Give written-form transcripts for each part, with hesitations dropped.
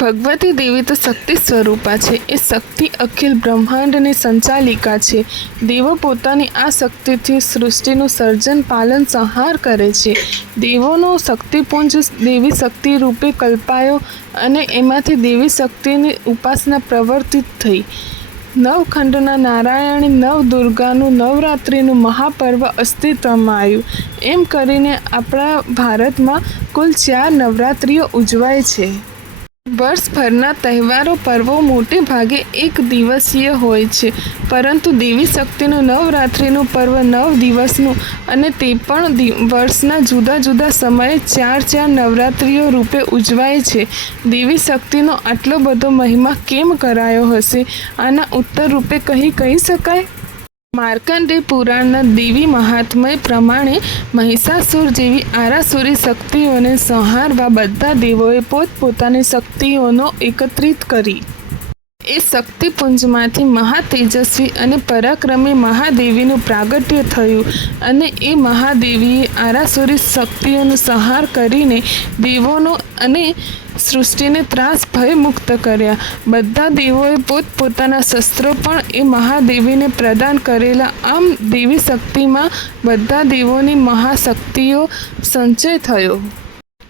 ભગવતી દેવી તો શક્તિ સ્વરૂપા છે. એ શક્તિ અખિલ બ્રહ્માંડની સંચાલિકા છે. દેવો પોતાની આ શક્તિથી સૃષ્ટિનું સર્જન, પાલન, સંહાર કરે છે. દેવોનો શક્તિપુંજ દેવી શક્તિ રૂપે કલ્પાયો અને એમાંથી દેવી શક્તિની ઉપાસના પ્રવર્તિત થઈ. નવખંડના નારાયણી નવદુર્ગાનું નવરાત્રિનું મહાપર્વ અસ્તિત્વમાં આવ્યું. એમ કરીને આપણા ભારતમાં કુલ 4 નવરાત્રિઓ ઉજવાય છે. વર્ષભરના તહેવારો પર્વો મોટે ભાગે એક દિવસીય હોય છે, પરંતુ દેવી શક્તિનું નવરાત્રિનું પર્વ 9 દિવસનું અને તે પણ વર્ષના જુદા જુદા સમયે 4 નવરાત્રિઓ રૂપે ઉજવાય છે. દેવી શક્તિનો આટલો બધો મહિમા કેમ કરાયો હશે? આના ઉત્તર રૂપે કહી શકાય. માર્કંડેય પુરાણના દેવી મહાત્મય પ્રમાણે મહિષાસુર જેવી આરાસુરી શક્તિઓને સંહારવા બધા દેવોએ પોતપોતાની શક્તિઓનો એકત્રિત કરી. એ શક્તિપુંજમાંથી મહાતેજસ્વી અને પરાક્રમી મહાદેવીનું પ્રાગટ્ય થયું અને એ મહાદેવીએ આરાસુરી શક્તિઓનો સંહાર કરીને દેવોનો અને સૃષ્ટિને ત્રાસ ભય મુક્ત કર્યા. બધા દેવોએ પોતપોતાના શસ્ત્રો પણ એ મહાદેવીને પ્રદાન કરેલા. આમ દેવી શક્તિમાં બધા દેવોની મહાશક્તિઓ સંચય થયો.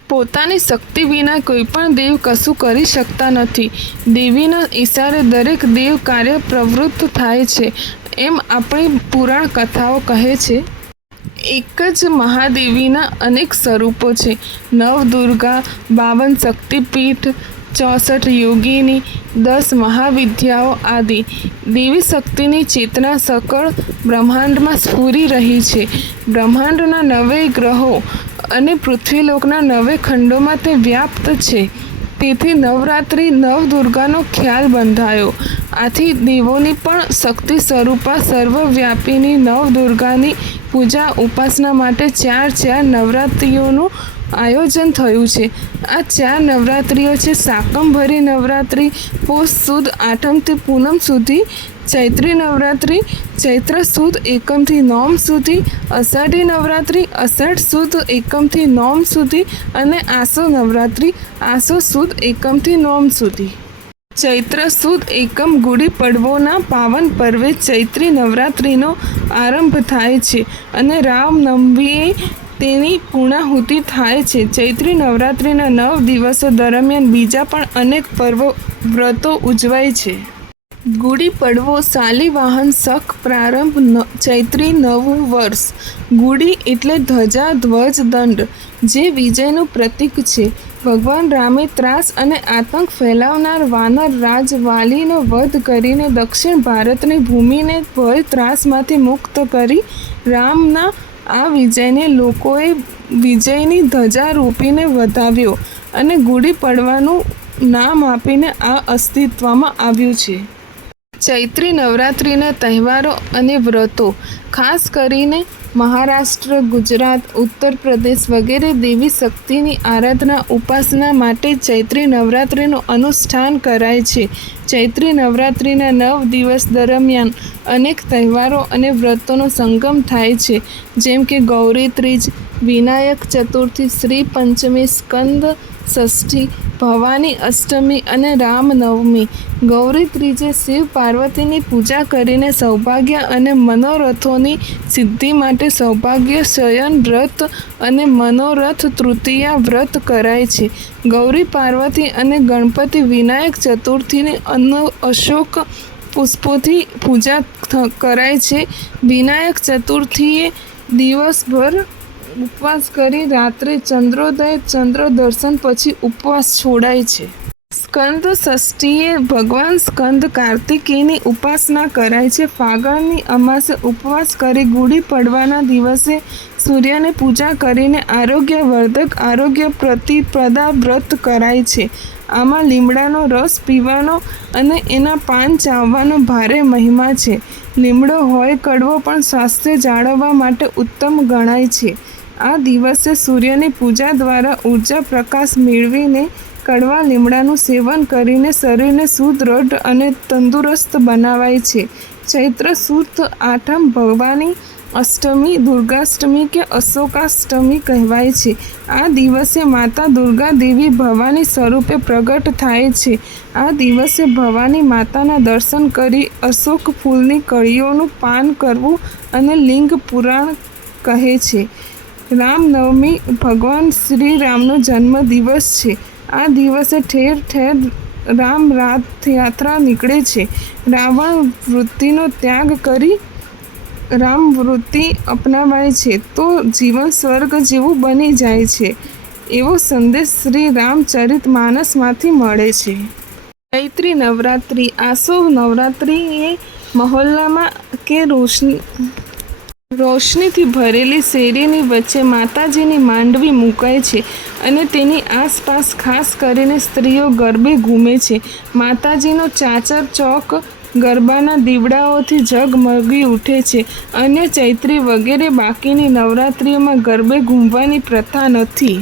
પોતાની શક્તિ વિના કોઈ પણ દેવ કશું કરી શકતા નથી. દેવીના ઈશારે દરેક દેવ કાર્ય પ્રવૃત્ત થાય છે. એમ આપણી પુરાણ કથાઓ કહે છે. એક જ મહાદેવીના અનેક સ્વરૂપો છે. નવદુર્ગા, 52 શક્તિપીઠ, 64 યોગિની, 10 મહાવિદ્યાઓ આદિ. દેવી શક્તિની ચેતના સકળ બ્રહ્માંડમાં સ્ફુરી રહી છે. બ્રહ્માંડના 9 ગ્રહો અને પૃથ્વીલોકના 9 ખંડોમાં તે વ્યાપ્ત છે. તેથી નવરાત્રિ નવદુર્ગાનો ખ્યાલ બંધાયો. આથી દેવોની પણ શક્તિ સ્વરૂપા સર્વવ્યાપીની નવદુર્ગાની પૂજા ઉપાસના માટે 4 નવરાત્રિઓનું આયોજન થયું છે. આ 4 નવરાત્રિઓ છે: શાકંભરી નવરાત્રિ પોષ સુદ 8મથી પૂનમ સુધી, ચૈત્રી નવરાત્રિ ચૈત્ર સુદ 1મથી નોમ સુધી, અષાઢી નવરાત્રિ અષાઢ સુદ 1મથી નોમ સુધી અને આસો નવરાત્રિ આસો સુદ 1મથી નોમ સુધી. ચૈત્ર સુદ 1 ગુડી પડવોના પાવન પર્વે ચૈત્રી નવરાત્રિનો આરંભ થાય છે અને રામનવમીએ તેની પૂર્ણાહુતિ થાય છે. ચૈત્રી નવરાત્રિના 9 દિવસો દરમિયાન બીજા પણ અનેક પર્વો વ્રતો ઉજવાય છે. ગુડી પડવો શાલિવાહન શક પ્રારંભ ચૈત્રી નવું વર્ષ. ગુડી એટલે ધજા, ધ્વજ, દંડ, જે વિજયનું પ્રતીક છે. ભગવાન રામે ત્રાસ અને આતંક ફેલાવનાર વાનર રાજ વાલીનો વધ કરીને દક્ષિણ ભારતની ભૂમિને ભય ત્રાસમાંથી મુક્ત કરી. રામના આ વિજયને લોકોએ વિજયની ધજા રૂપીને વધાવ્યો અને ગુડી પડવાનું નામ આપીને આ અસ્તિત્વમાં આવ્યું છે. ચૈત્રી નવરાત્રિના તહેવારો અને વ્રતો ખાસ કરીને મહારાષ્ટ્ર, ગુજરાત, ઉત્તર પ્રદેશ વગેરે દેવી શક્તિની આરાધના ઉપાસના માટે ચૈત્રી નવરાત્રિનું અનુષ્ઠાન કરાય છે. ચૈત્રી નવરાત્રિના 9 દિવસ દરમિયાન અનેક તહેવારો અને વ્રતોનો સંગમ થાય છે, જેમ કે ગૌરી ત્રીજ, વિનાયક ચતુર્થી, શ્રી પંચમી, સ્કંદ ષષ્ઠી, ભવાની અષ્ટમી અને રામનવમી. ગૌરી ત્રીજે શિવ પાર્વતીની પૂજા કરીને સૌભાગ્ય અને મનોરથોની સિદ્ધિ માટે સૌભાગ્ય શયન વ્રત અને મનોરથ તૃતીયા વ્રત કરાય છે. ગૌરી પાર્વતી અને ગણપતિ વિનાયક ચતુર્થીની અશોક પુષ્પોથી પૂજા કરાય છે. વિનાયક ચતુર્થીએ દિવસભર ઉપવાસ કરી રાત્રે ચંદ્ર દર્શન પછી ઉપવાસ છોડાય છે. સ્કંદ ષષ્ઠીએ ભગવાન સ્કંદ કાર્તિકેયની ઉપાસના કરાય છે. ફાગણની અમાસે ઉપવાસ કરી ગુડી પડવાના દિવસે સૂર્યને પૂજા કરીને આરોગ્યવર્ધક આરોગ્ય પ્રતિપદા વ્રત કરાય છે. આમાં લીમડાનો રસ પીવાનો અને એના પાન ચાવવાનો ભારે મહિમા છે. લીમડો હોય કડવો પણ સ્વાસ્થ્ય જાળવવા માટે ઉત્તમ ગણાય છે. આ દિવસે સૂર્યની પૂજા દ્વારા ઉર્જા પ્રકાશ મેળવીને કડવા લીમડાનું સેવન કરીને શરીરને સુદૃઢ અને તંદુરસ્ત બનાવાય છે. ચૈત્ર સુદ 8 ભવાની અષ્ટમી દુર્ગાષ્ટમી કે અશોકાષ્ટમી કહેવાય છે. આ દિવસે માતા દુર્ગા દેવી ભવાની સ્વરૂપે પ્રગટ થાય છે. આ દિવસે ભવાની માતાના દર્શન કરી અશોક ફૂલની કળીઓનું પાન કરવું અને લિંગ પુરાણ કહે છે. રામનવમી ભગવાન શ્રી રામનો જન્મદિવસ છે. આ દિવસે ઠેર ઠેર રામ રથયાત્રા નીકળે છે. રાવણ વૃત્તિનો ત્યાગ કરી રામ વૃત્તિ અપનાવાય છે તો જીવન સ્વર્ગ જેવું બની જાય છે, એવો સંદેશ શ્રી રામચરિત માનસમાંથી મળે છે. ચૈત્રી નવરાત્રિ. આસો નવરાત્રિ એ મહોલ્લામાં કે રોશનીથી ભરેલી શેરીની વચ્ચે માતાજીની માંડવી મૂકાય છે અને તેની આસપાસ ખાસ કરીને સ્ત્રીઓ ગરબે ઘૂમે છે. માતાજીનો ચાચર ચોક ગરબાના દીવડાઓથી ઝગમગી ઉઠે છે. અન્ય ચૈત્રી વગેરે બાકીની નવરાત્રિઓમાં ગરબે ઘૂમવાની પ્રથા નથી.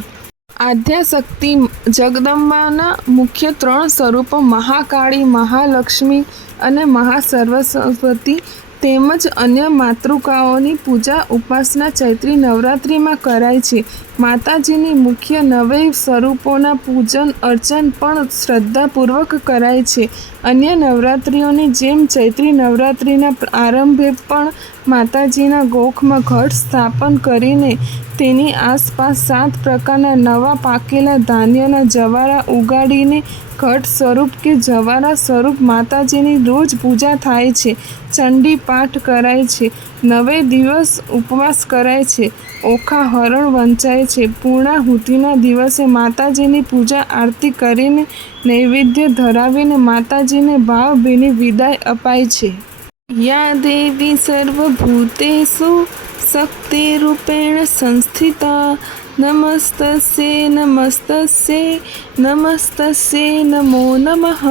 આદ્યાશક્તિ જગદંબાના મુખ્ય 3 સ્વરૂપો મહાકાળી, મહાલક્ષ્મી અને મહાસરસ્વતી તેમજ અન્ય માતૃકાઓની પૂજા ઉપાસના ચૈત્રી નવરાત્રિમાં કરાય છે. માતાજીની મુખ્ય 9 સ્વરૂપોના પૂજન અર્ચન પણ શ્રદ્ધાપૂર્વક કરાય છે. અન્ય નવરાત્રિઓની જેમ ચૈત્રી નવરાત્રિના આરંભે પણ માતાજીના ગોખમાં ઘટ સ્થાપન કરીને તેની આસપાસ 7 પ્રકારના નવા પાકેલા ધાન્યના જવારા ઉગાડીને ઘટ સ્વરૂપ કે જવારા સ્વરૂપ માતાજીની રોજ પૂજા થાય છે. ચંડી પાઠ કરાય છે. 9 દિવસ ઉપવાસ કરાય છે. ઓખા હરણ વંચાય છે. પૂર્ણાહુતિના દિવસે માતાજીની પૂજા આરતી કરીને નૈવેદ્ય ધરાવીને માતાજીને ભાવભીની વિદાય અપાય છે. યા દેવી સર્વભૂતેષુ શક્તિરૂપેણ સંસ્થિતા નમસ્તસ્યે નમસ્તસ્યે નમસ્તસ્યે નમો નમઃ.